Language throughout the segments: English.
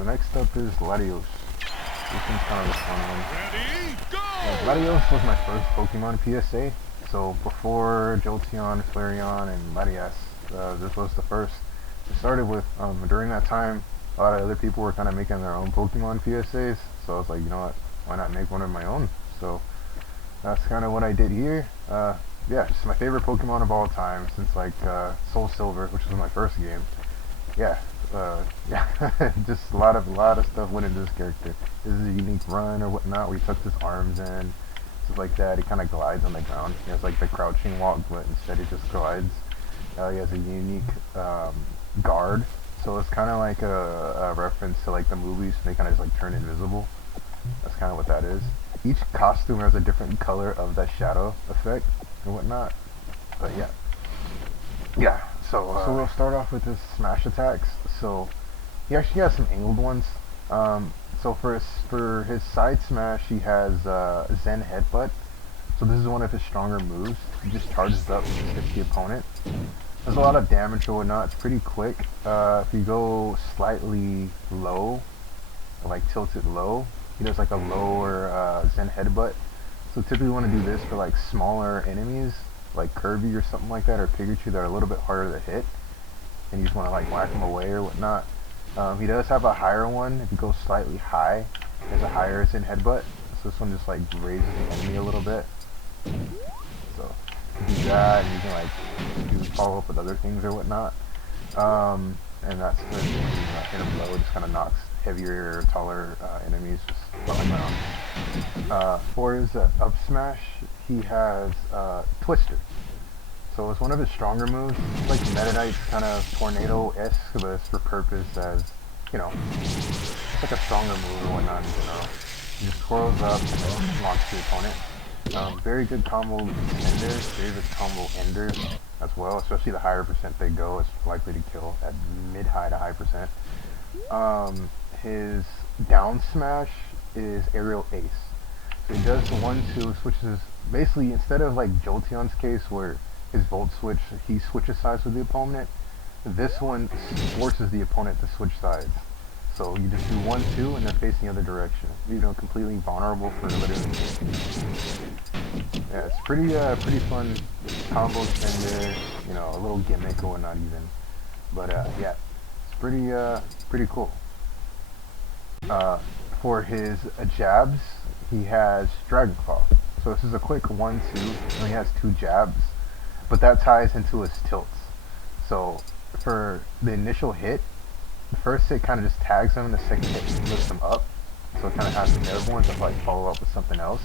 so next up is Latios. This one's kind of a fun one. Latios was my first Pokemon PSA. So before Jolteon, Flareon, and Latias, this was the first. It started with, during that time, a lot of other people were kind of making their own Pokemon PSAs. So I was like, you know what, why not make one of my own? So that's kind of what I did here. Yeah, just my favorite Pokemon of all time since like Soul Silver, which was my first game. Yeah, yeah, just a lot of stuff went into this character. This is a unique run or whatnot where he tucks his arms in, stuff like that. He kind of glides on the ground. He has like the crouching walk, but instead he just glides. He has a unique guard, so it's kind of like a reference to like the movies. They kind of just like turn invisible. That's kind of what that is. Each costume has a different color of that shadow effect and whatnot. But yeah, yeah. So we'll start off with his smash attacks. So he actually has some angled ones. So for his side smash, he has Zen Headbutt. So this is one of his stronger moves. He just charges up and hits the opponent. There's a lot of damage or whatnot. It's pretty quick. If you go slightly low, like tilt it low, he does like a lower Zen Headbutt. So typically you want to do this for like smaller enemies, like Kirby or something like that, or Pikachu that are a little bit harder to hit, and you just want to like whack them away or whatnot. He does have a higher one. If you go slightly high, there's a higher Zen Headbutt. So this one just like raises the enemy a little bit. So you do that, and you can like do follow up with other things or whatnot. And that's when you hit him low, it just kind of knocks heavier, taller enemies just falling around. For his up smash, he has Twister. So it's one of his stronger moves. It's like Meta Knight's kind of tornado-esque, but it's for purpose as, you know, it's like a stronger move or whatnot in general. He just swirls up and launches the opponent. Very good combo enders, very good combo enders as well, especially the higher percent they go, it's likely to kill at mid-high to high percent. His down smash is Aerial Ace. So he does the 1-2, switches, basically instead of like Jolteon's case where his Volt switch, he switches sides with the opponent, this one forces the opponent to switch sides. So you just do 1-2 and they're facing the other direction. You know, completely vulnerable for literally. Yeah, it's pretty fun combo extender, you know, a little gimmick or whatnot even. But yeah, it's pretty cool. For his jabs, he has Dragon Claw. So this is a quick 1-2, and he has 2 jabs, but that ties into his tilts. So for the initial hit, the first hit kind of just tags him, and the second hit lifts him up. So it kind of has the airborne to like follow up with something else.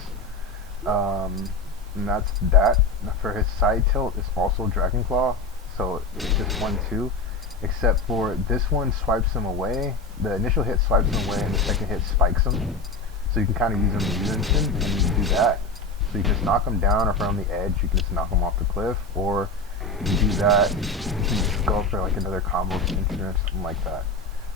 And that's that. For his side tilt, it's also Dragon Claw. So it's just 1-2. Except for this one swipes him away. The initial hit swipes him away, and the second hit spikes him. So you can kind of use him in unison, and you can do that. So you can just knock him down, or if on the edge, you can just knock him off the cliff, or you can do that, you can just go for like another combo extension or something like that.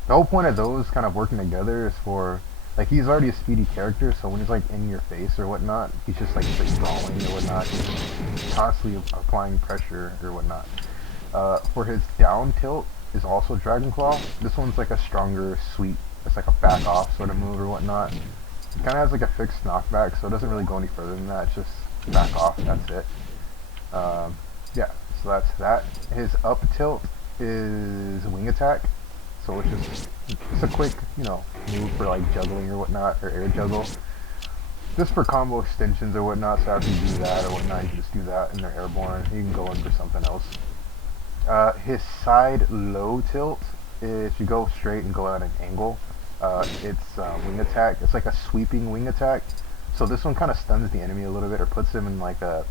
The whole point of those kind of working together is for, like, he's already a speedy character, so when he's like in your face or whatnot, he's just like straight brawling or whatnot. He's just constantly applying pressure or whatnot. For his down tilt is also Dragon Claw. This one's like a stronger sweep. It's like a back off sort of move or whatnot. It kind of has like a fixed knockback, so it doesn't really go any further than that. It's just back off, that's it. Yeah, so that's that. His up tilt is Wing Attack. So which is, it's a quick, you know, move for like juggling or whatnot, or air juggle. Just for combo extensions or whatnot, so after you do that or whatnot, you can just do that and they're airborne. You can go in for something else. His side low tilt is you go straight and go at an angle. It's Wing Attack. It's like a sweeping Wing Attack. So this one kind of stuns the enemy a little bit, or puts him in like a,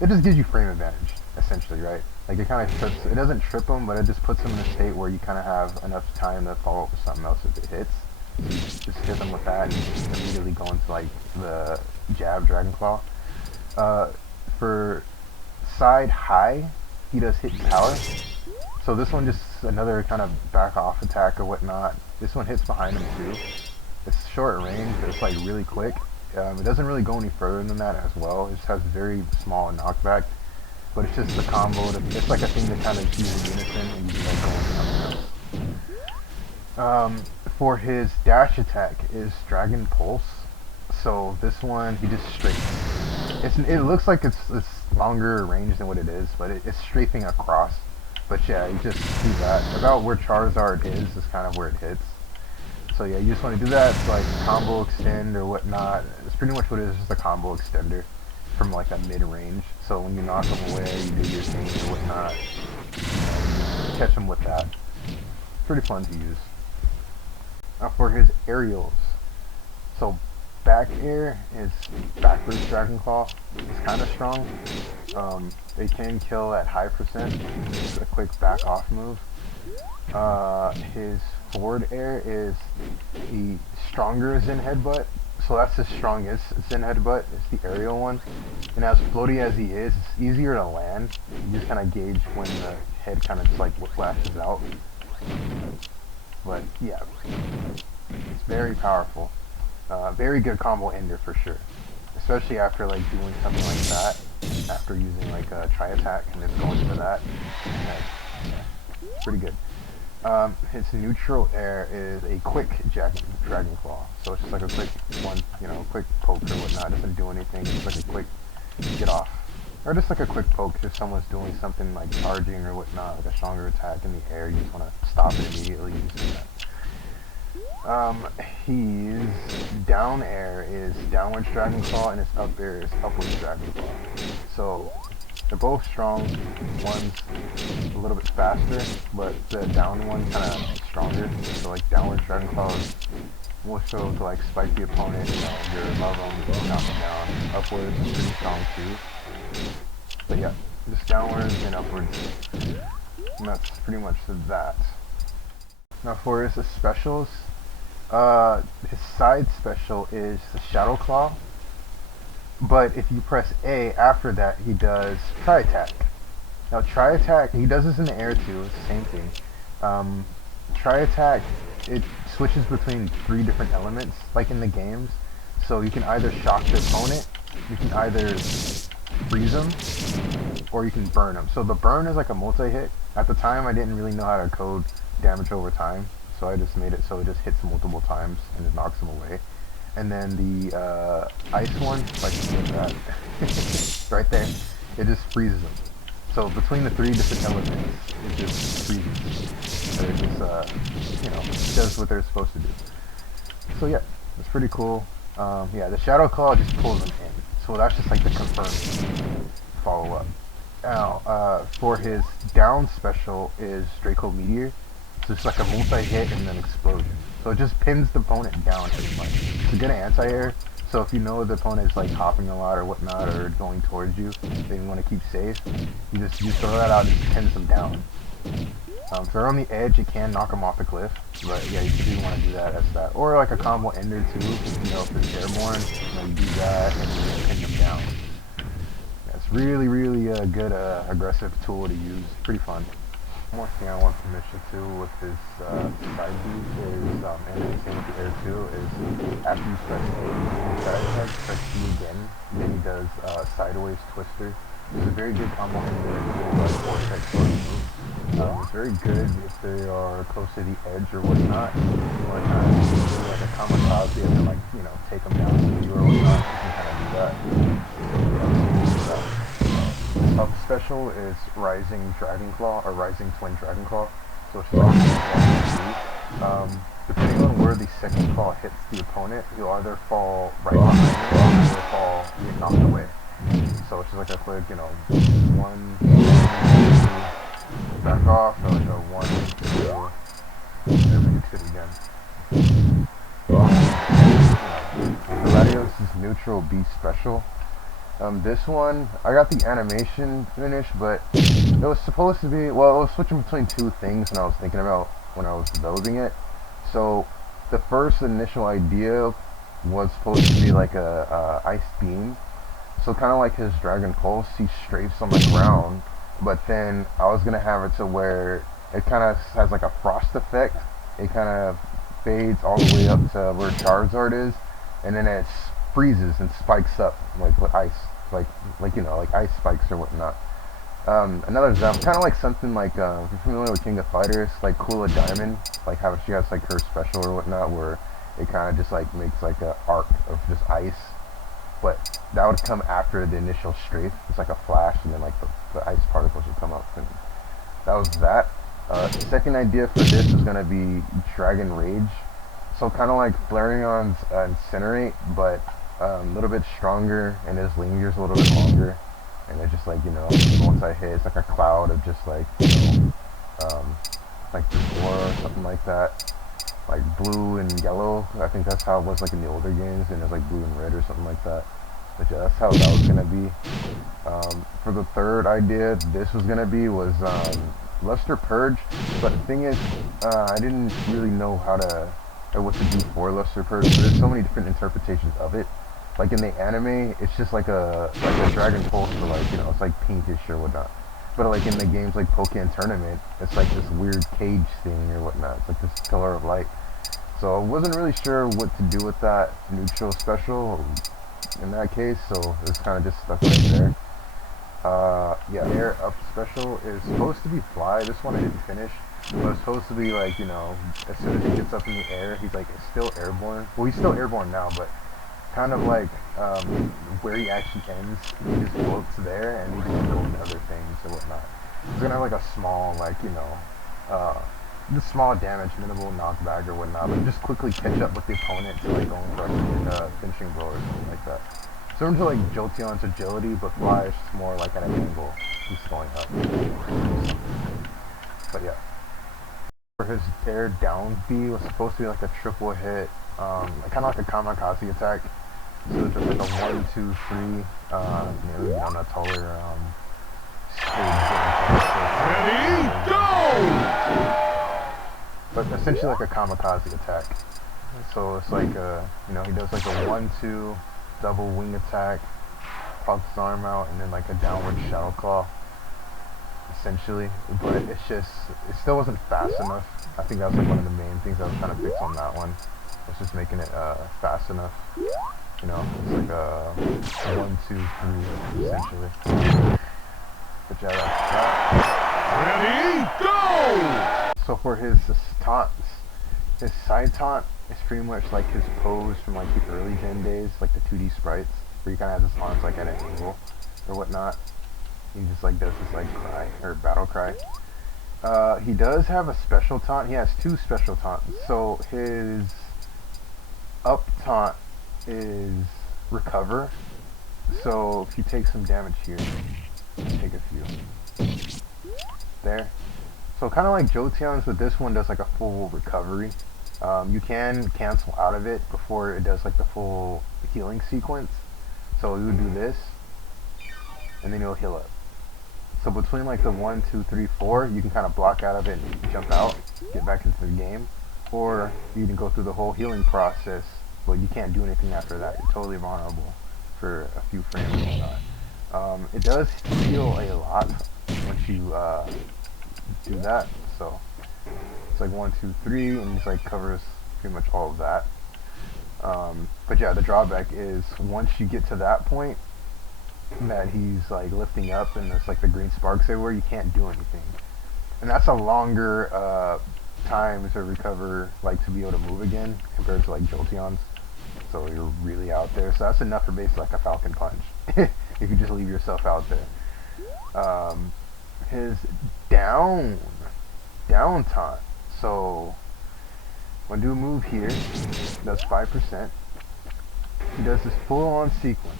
it just gives you frame advantage, essentially, right? Like it kind of trips, it doesn't trip him, but it just puts him in a state where you kind of have enough time to follow up with something else if it hits. So you just hit them with that, and you just immediately go into like the jab Dragon Claw. For side high, he does hit power. So this one just another kind of back off attack or whatnot. This one hits behind him too. It's short range, but it's like really quick. It doesn't really go any further than that as well. It just has very small knockback. but it's just the combo. It's like a thing that kind of use in unison and you can like go into something else. For his dash attack is Dragon Pulse. So this one, he just strafes. It looks like it's longer range than what it is, but it's strafing across. But yeah, you just do that. About where Charizard is kind of where it hits. So yeah, you just want to do that, like combo extend or whatnot. It's pretty much what it is, just a combo extender from like a mid-range. So when you knock them away, you do your thing or whatnot. Catch them with that. Pretty fun to use. Now for his aerials. So back air is backwards Dragon Claw. It's kind of strong. They can kill at high percent. It's a quick back off move. His forward air is the stronger Zen Headbutt. So that's the strongest Zen Headbutt. It's the aerial one. And as floaty as he is, it's easier to land. You just kind of gauge when the head kind of just like flashes out. But yeah, it's very powerful. Very good combo ender for sure. Especially after like doing something like that. After using like a tri-attack and just going for that. Yeah, pretty good. His neutral air is a quick Dragon Claw. So it's just like a quick one, quick poke or whatnot. It doesn't do anything. It's like a quick get off. Or just like a quick poke if someone's doing something like charging or whatnot, like a stronger attack in the air. You just want to stop it immediately using that. His down air is downwards Dragon Claw and his up air is upwards Dragon Claw. So they're both strong. One's a little bit faster, but the down one kind of stronger. So like downwards Dragon Claw is more so to like spike the opponent, you're above them, knock them down. Upwards is pretty strong too. But yeah, just downwards and upwards. And that's pretty much that. Now for his specials, his side special is the Shadow Claw. But if you press A after that, he does Tri-Attack. Now Tri-Attack, he does this in the air too, it's the same thing. Tri-Attack, it switches between 3 different elements, like in the games. So you can either shock the opponent, you can either freeze them, or you can burn them. So the burn is like a multi-hit. At the time, I didn't really know how to code damage over time, so I just made it so it just hits multiple times and it knocks them away. And then the ice one, if I can get that, right there, it just freezes them. So between the 3 different elements, it just freezes. So it just, does what they're supposed to do. So yeah, it's pretty cool. Yeah, the Shadow Claw just pulls them in. So that's just like the confirmed follow-up. Now, for his down special is Draco Meteor. So it's like a multi-hit and then explosion. So it just pins the opponent down pretty much. It's a good anti-air. So if you know the opponent is like hopping a lot or whatnot or going towards you, they want to keep safe, you throw that out and it pins them down. If they're on the edge, it can knock them off the cliff, but yeah, you do want to do that as that. Or like a combo ender too, if it's airborne, you do that and you pin them down. Yeah, it's really a good aggressive tool to use. Pretty fun. One more thing I want to mention too with his side boost is, and same with the air too, is after you press A, you press B again, then he does sideways twister. It's a very good combo ender with vortex sort of move. It's very good if they are close to the edge or whatnot. You want to kind of do like a kamikaze and then like, take them down to you or whatnot. You can kind of do that. Up special is Rising Dragon Claw or Rising Twin Dragon Claw. So it's depending on where the second claw hits the opponent, you'll either fall right behind him or you'll fall get knocked away. So it's just like a quick, 1, 2, back off, or like a 1, 2, and then you hit it again. The Latios' neutral B special. This one, I got the animation finished, but it was supposed to be, well, it was switching between 2 things when I was thinking about when I was developing it. So the first initial idea was supposed to be like a ice beam. So kind of like his Dragon Pulse, he strafes on the ground, but then I was going to have it to where it kind of has like a frost effect. It kind of fades all the way up to where Charizard is, and then it freezes and spikes up like with ice, like ice spikes or whatnot. Another example, kind of like something like, if you're familiar with King of Fighters, like Coola Diamond, like how she has like her special or whatnot, where it kind of just like makes like a arc of just ice, but that would come after the initial strafe. It's like a flash, and then like the ice particles would come up, and that was that. The second idea for this is gonna be Dragon Rage, so kind of like Flareon's Incinerate, but a little bit stronger, and it just lingers a little bit longer. And it's just like, you know, once I hit, it's like a cloud of just like, you know, like the aura or something like that. Like blue and yellow, I think that's how it was like in the older games, and it was like blue and red or something like that. But yeah, that's how that was gonna be. For the third idea, this was gonna be was Luster Purge, but the thing is, I didn't really know how to, what to do for Luster Purge. So there's so many different interpretations of it. Like in the anime, it's just like a Dragon Pulse, but like, you know, it's like pinkish or whatnot. But like in the games like Pokemon Tournament, it's like this weird cage thing or whatnot. It's like this pillar of light. So I wasn't really sure what to do with that neutral special in that case, so it's kind of just stuck right there. Yeah, Air Up special is supposed to be Fly. This one I didn't finish, but it's supposed to be like, you know, as soon as he gets up in the air, he's like still airborne. Well, he's still airborne now, but kind of like where he actually ends, he just floats there, and he can go into other things or whatnot. He's gonna have like a small, like, you know, just small damage, minimal knockback or whatnot, but just quickly catch up with the opponent to like going for a finishing blow or something like that. Similar to like Jolteon's agility, but Fly is just more like at an angle. He's going up. But yeah. For his Airdown B was supposed to be like a triple hit, kind of like a kamikaze attack. So it's just like a 1, 2, 3, maybe on a taller, Ready, go! But essentially like a kamikaze attack. So it's like, you know, he does like a 1, 2, double wing attack, pops his arm out, and then like a downward shadow claw, essentially. But it's just, it still wasn't fast enough. I think that was like one of the main things I was trying to fix on that one. It's just making it fast enough. You know, it's like a 1, 2, 3, essentially. But yeah, that's that. Ready, go! So for his taunts, his side taunt is pretty much like his pose from like the early gen days, like the 2D sprites, where he kind of has his arms like at an angle or whatnot. He just like does this like cry, or battle cry. He does have a special taunt. He has 2 special taunts. So his up taunt is recover. So if you take some damage here, take a few. There. So kind of like Jolteon's, but this one does like a full recovery. You can cancel out of it before it does like the full healing sequence. So you would do this, and then you'll heal up. So between like the 1, 2, 3, 4, you can kind of block out of it and jump out, get back into the game. Or you can go through the whole healing process, but you can't do anything after that. You're totally vulnerable for a few frames and whatnot. It does heal a lot once you do that. So it's like 1, 2, 3, and just like covers pretty much all of that. But yeah, the drawback is once you get to that point that he's like lifting up and there's like the green sparks everywhere, you can't do anything. And that's a longer time to recover, like to be able to move again compared to like Jolteon's. So you're really out there. So that's enough for basically like a Falcon Punch if you just leave yourself out there. His down taunt. So when do a move here, does 5%. He does this full-on sequence.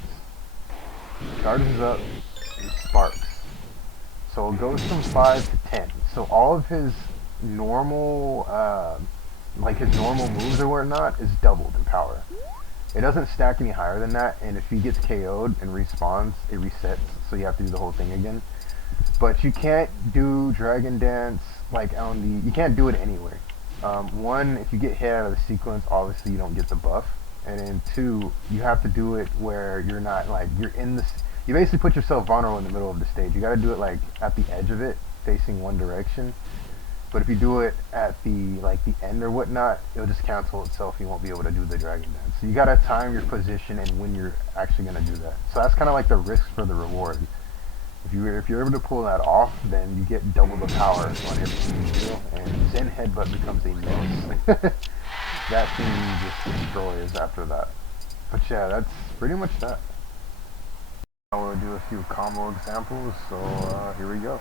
Charges up and sparks. So it goes from 5 to 10. So all of his normal, like his normal moves or whatnot, is doubled in power. It doesn't stack any higher than that, and if he gets KO'd and respawns, it resets. So you have to do the whole thing again. But you can't do Dragon Dance like on the, you can't do it anywhere. 1, if you get hit out of the sequence, obviously you don't get the buff. And then 2, you have to do it where you're not like, you're in the, you basically put yourself vulnerable in the middle of the stage. You gotta do it like at the edge of it, facing one direction. But if you do it at the, like the end or whatnot, it'll just cancel itself. You won't be able to do the Dragon Dance. So you gotta time your position and when you're actually gonna do that. So that's kind of like the risk for the reward. If you're able to pull that off, then you get double the power on everything you do, and Zen Headbutt becomes a menace. That thing just destroys after that. But yeah, that's pretty much that. I will do a few combo examples, so here we go.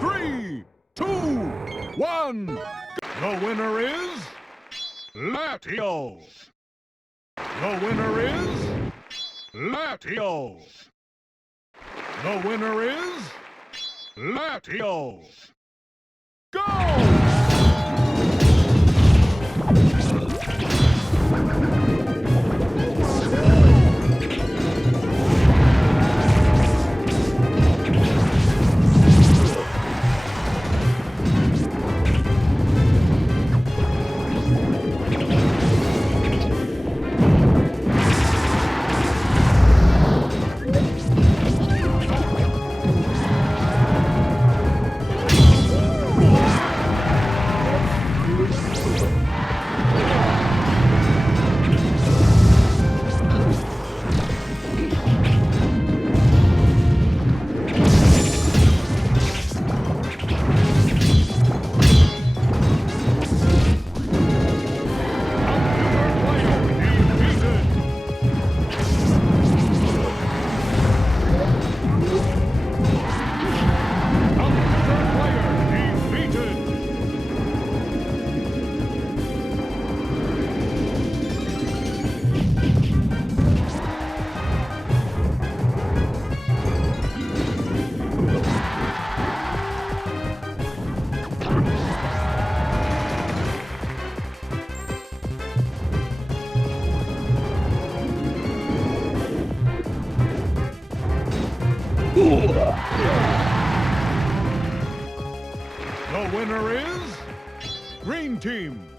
Three, two, one. The winner is Latios. The winner is Latios. The winner is Latios. Go! The winner is Green Team.